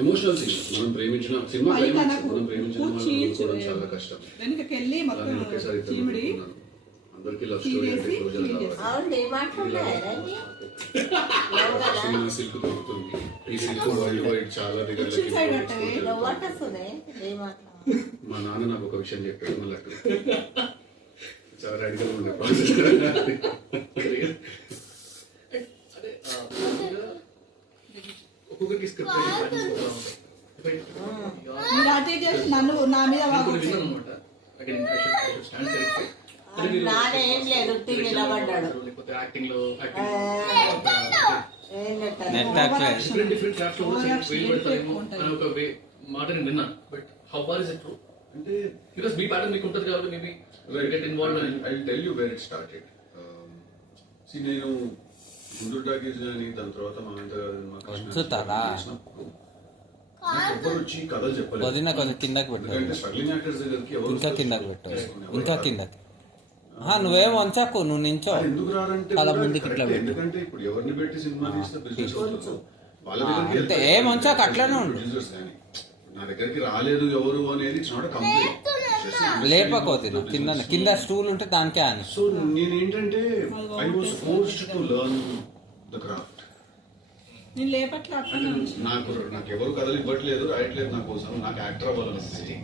Emotional scene. మనం ప్రేమించిన cinema మనం ప్రేమించిన చాలా కష్టం. వెనకకెళ్ళి మొత్తం చీమిడి అందరికి లవ్ స్టోరీ అంటే క్లోజర్ కావాలి. సిల్క్ దొరుకుతుంది. ఈ సిల్క్ వరల్డ్ వైడ్ చాలా దగ్గర. మా నాన్న నాకు ఒక విషయం చెప్పాడు, మళ్ళీ చాలా రెడీగా ఉండే ప్రాసెస్. ఒక్కొక్కరికి స్క్రిప్ట్ నన్ను నా మీద లేకపోతే యాక్టింగ్ లో డిఫరెంట్ క్రాఫ్ట్ ఒక మాట నేను విన్నా. But how far is it true? అంటే బికాస్ మీ ప్యాటర్న్ మీకు ఉంటుంది కాబట్టి maybe get involved. I tell you where it started. నేను గుంటూరు టాకీస్ కానీ దాని తర్వాత మా ఎవరు వచ్చి కథలు చెప్పలేదు. ఎందుకంటే స్ట్రగ్లింగ్ యాక్టర్స్ దగ్గరికి ఎవరు ఇంకా కిందకి నువ్వేం వంచకు, నువ్వు నించో. ఎందుకు రారంటే ఎందుకంటే ఇప్పుడు ఎవరిని పెట్టి సినిమా తీస్తే బిజినెస్ వాళ్ళ దగ్గరికి ఏం వంచకు, అట్లనే ఉండు. నా దగ్గరికి రాలేదు ఎవరు అనేది ఇట్స్ నాట్ కంప్లైంట్. లేపకోతే కింద స్టూల్ ఉంటే దానికే అని. సో నేనేంటంటే I was forced to learn the craft. నాకు ఎవరు కథలు ఇవ్వట్లేదు, రాయట్లేదు నా కోసం. నాకు యాక్టర్ అవ్వాలనుంది.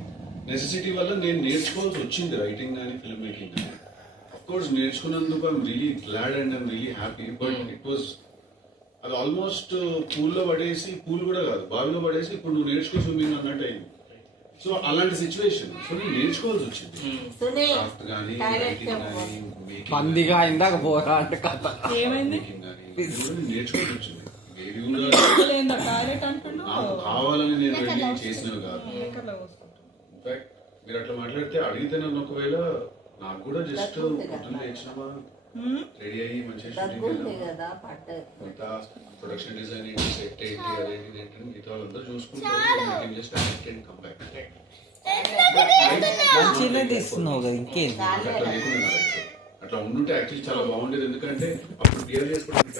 నెసెసిటీ వల్ల నేను నేర్చుకోవాల్సి వచ్చింది రైటింగ్ కానీ ఫిల్మ్ మేకింగ్ కానీ. అఫ్ కోర్స్ నేర్చుకున్నందుకు I'm really glad and I'm really happy. But it was అది ఆల్మోస్ట్ పూల్లో పడేసి, పూల్ కూడా కాదు బావిలో పడేసి ఇప్పుడు నువ్వు నేర్చుకో స్విమ్మింగ్ అన్నట్టు అయింది. సో అలాంటి సిచ్యువేషన్. సో నేను నేర్చుకోవాల్సి వచ్చింది. క్రాఫ్ట్ కానీ రైటింగ్ కానీ పందిగా ఇందాక పోరా అంటే కథ నేర్చుకోవాల్సి వచ్చింది. నాకు కావాలని నేను రైటింగ్ చేసినవి కాదు. ఇన్ఫాక్ట్ మీరు అట్లా మాట్లాడితే అడిగితే నన్ను ఒకవేళ నాకు కూడా జస్ట్ పొద్దున్న లేచినామా రెడీ అయ్యి మంచిగా మిగతా ప్రొడక్షన్ డిజైనింగ్ సెట్ ఏంటి అదేంటి ఏంటంటే మిగతా వాళ్ళందరూ చూసుకుంటారు. Just act and come back. అట్లా ఉండుంటే యాక్చువల్లీ చాలా బాగుండేది. ఎందుకంటే అప్పుడు డిఆర్ చేసుకోవడానికి